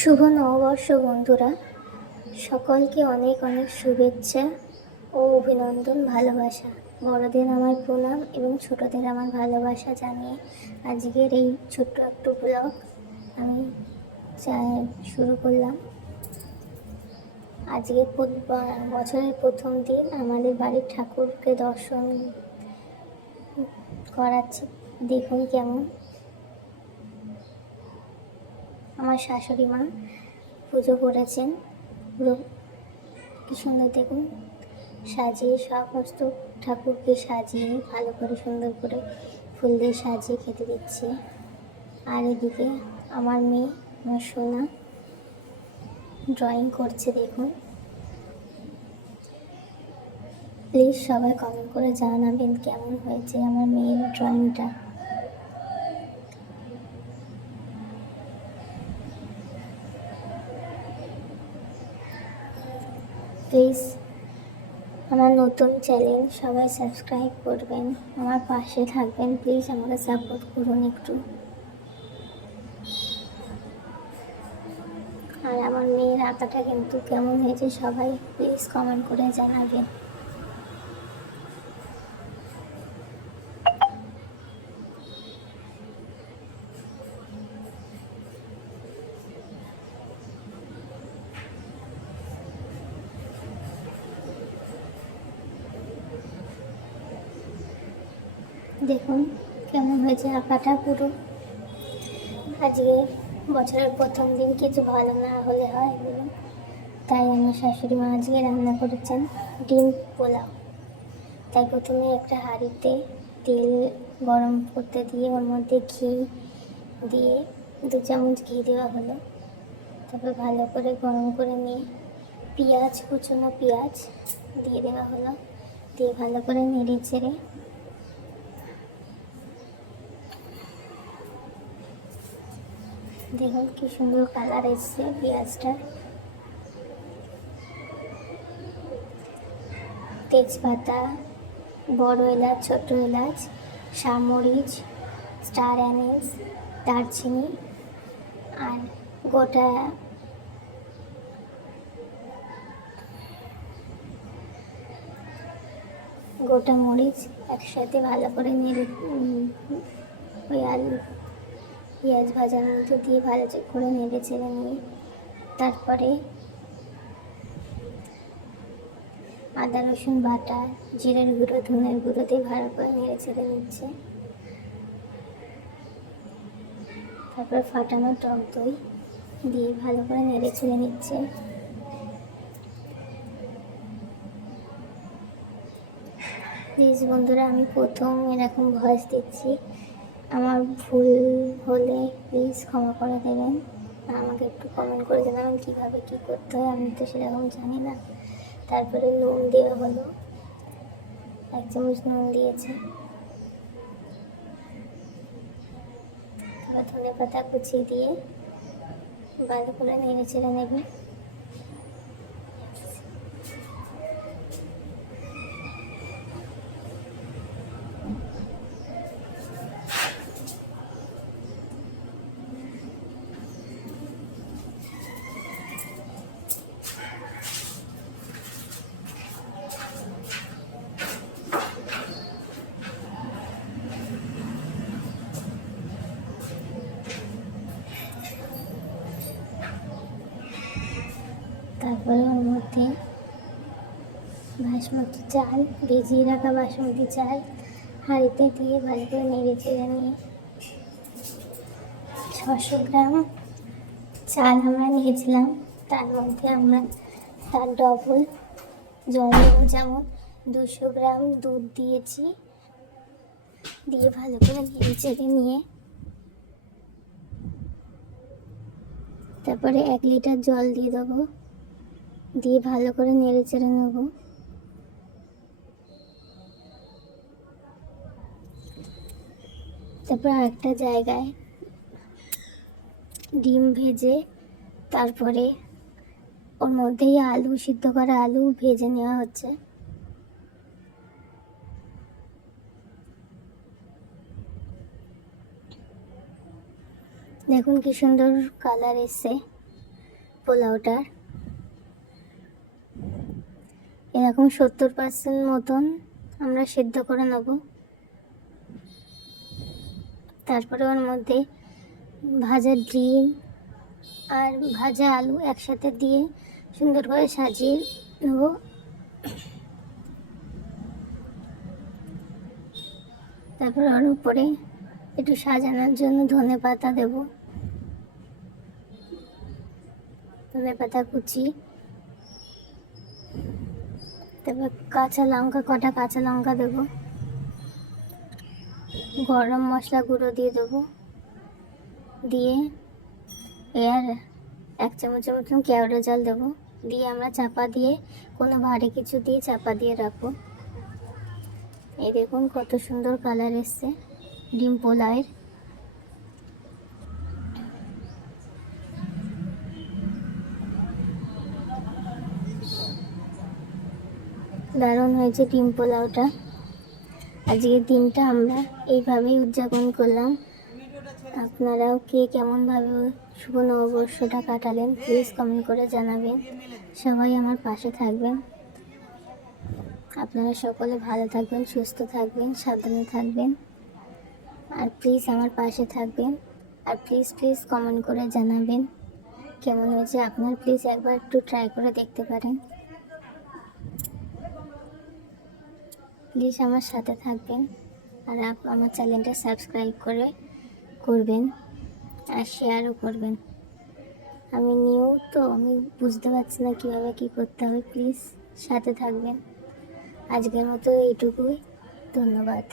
শুভ নববর্ষ বন্ধুরা, সকলকে অনেক অনেক শুভেচ্ছা ও অভিনন্দন, ভালোবাসা। বড়দের আমার প্রণাম এবং ছোটদের আমার ভালোবাসা জানিয়ে আজকের এই ছোট্ট একটু ব্লগ আমি শুরু করলাম। আজকে বছরের প্রথম দিন আমাদের বাড়ির ঠাকুরকে দর্শন করাচ্ছি। দেখুন কেমন আমার শাশুড়ি মা পুজো করেছেন। পুরো কি সুন্দর দেখুন, সাজিয়ে সমস্ত ঠাকুরকে সাজিয়ে ভালো করে সুন্দর করে ফুল দিয়ে সাজিয়ে খেতে দিচ্ছে। আর এদিকে আমার মেয়ে, আমার সোনা ড্রয়িং করছে। দেখুন, প্লিজ সবাই কমেন্ট করে জানাবেন কেমন হয়েছে আমার মেয়ের ড্রয়িংটা। প্লিজ আমার নতুন চ্যানেল সবাই সাবস্ক্রাইব করবেন, আমার পাশে থাকবেন। প্লিজ আমাকে সাপোর্ট করুন একটু। আর আমার মেয়ের আঁকাটা কিন্তু কেমন হয়েছে সবাই প্লিজ কমেন্ট করে জানাবেন। দেখুন কেমন হয়েছে আঁকাটা পুরো। আজকে বছরের প্রথম দিন কিছু ভালো না হলে হয় বলুন, তাই আমার শাশুড়ি মা আজকে রান্না করেছেন ডিম পোলাও। তাই প্রথমে একটা হাঁড়িতে তেল গরম করতে দিয়ে ওর মধ্যে ঘি দিয়ে 2 চামচ ঘি দেওয়া হলো। তারপর ভালো করে গরম করে নিয়ে পেঁয়াজ, কুচনো পেঁয়াজ দিয়ে দেওয়া হলো। দিয়ে ভালো করে নেড়ে চেড়ে দেখুন কি সুন্দর কালার এসছে পেঁয়াজটার। তেজপাতা, বড় এলাচ, ছোট এলাচ, সামরিচ, স্টার অ্যানিস, দারচিনি আর গোটা মরিচ একসাথে ভালো করে নেড়ে ওই আলু পেঁয়াজ ভাজার মধ্যে দিয়ে ভালো করে নেড়ে চেড়ে নিয়ে তারপরে আদা রসুন বাটা, জিরের গুঁড়ো, ধনের গুঁড়ো দিয়ে ভালো করে নেড়ে চেড়ে নিচ্ছে। তারপর ফাটানো টক দই দিয়ে ভালো করে নেড়ে চেড়ে নিচ্ছে। প্লিজ বন্ধুরা, আমি প্রথম এরকম ভয়েস দিচ্ছি, আমার ভুল হলে প্লিজ ক্ষমা করে দেবেন। আমাকে একটু কমেন্ট করে জানাবেন কীভাবে কী করতে হয়, আমি তো সেরকম জানি না। তারপরে নুন দেওয়া হলো, 1 চামচ নুন দিয়েছে। তারপর ধনে পাতা কুচি দিয়ে ভালো করে নেড়ে চেড়ে নেবে। তারপরে ওর মধ্যে বাসমতি চাল, ভিজিয়ে রাখা বাসমতি চাল হাঁড়িতে দিয়ে ভালো করে নেড়ে চেড়ে নিয়ে 600 গ্রাম চাল আমরা নিয়েছিলাম, তার মধ্যে আমরা তার ডবল জল দেবো। যেমন 200 গ্রাম দুধ দিয়েছি, দিয়ে ভালো করে নেড়ে চেড়ে নিয়ে তারপরে 1 লিটার জল দিয়ে দেবো, দিয়ে ভালো করে নেড়ে চেড়ে নেবো। তারপর আরেকটা জায়গায় ডিম ভেজে তারপরে ওর মধ্যেই সিদ্ধ করা আলু ভেজে নেওয়া হচ্ছে। দেখুন কি সুন্দর কালার এসছে। পোলাওটার। এরকম 70% মতন আমরা সেদ্ধ করে নেব। তারপরে ওর মধ্যে ভাজা ডিম আর ভাজা আলু একসাথে দিয়ে সুন্দর করে সাজিয়ে নেব। তারপর ওর উপরে একটু সাজানোর জন্য ধনেপাতা দেব, ধনেপাতা কুচি। তারপর কটা কাঁচা লঙ্কা দেব, গরম মশলা গুঁড়ো দিয়ে দেবো, দিয়ে এর 1 চামচের মতন কেওড়া জল দেবো, দিয়ে আমরা চাপা দিয়ে কোনো ভারী কিছু দিয়ে চাপা দিয়ে রাখবো। এই দেখুন কত সুন্দর কালার এসছে ডিম পোলাওয়ের। দারুণ হয়েছে ডিম পোলাওটা। আজকের দিনটা আমরা এইভাবেই উদযাপন করলাম। আপনারাও কে কেমনভাবে শুভ নববর্ষটা কাটালেন প্লিজ কমেন্ট করে জানাবেন। সবাই আমার পাশে থাকবেন। আপনারা সকলে ভালো থাকবেন, সুস্থ থাকবেন, সাবধানে থাকবেন। আর প্লিজ আমার পাশে থাকবেন। আর প্লিজ কমেন্ট করে জানাবেন কেমন হয়েছে আপনার। প্লিজ একবার একটু ট্রাই করে দেখতে পারেন। প্লিজ আমার সাথে থাকবেন আর আমার চ্যানেলটা সাবস্ক্রাইব করবেন আর শেয়ারও করবেন। আমি নিউ তো আমি বুঝতে পারছি না কীভাবে কী করতে হবে। প্লিজ সাথে থাকবেন। আজকের মতো এইটুকুই, ধন্যবাদ।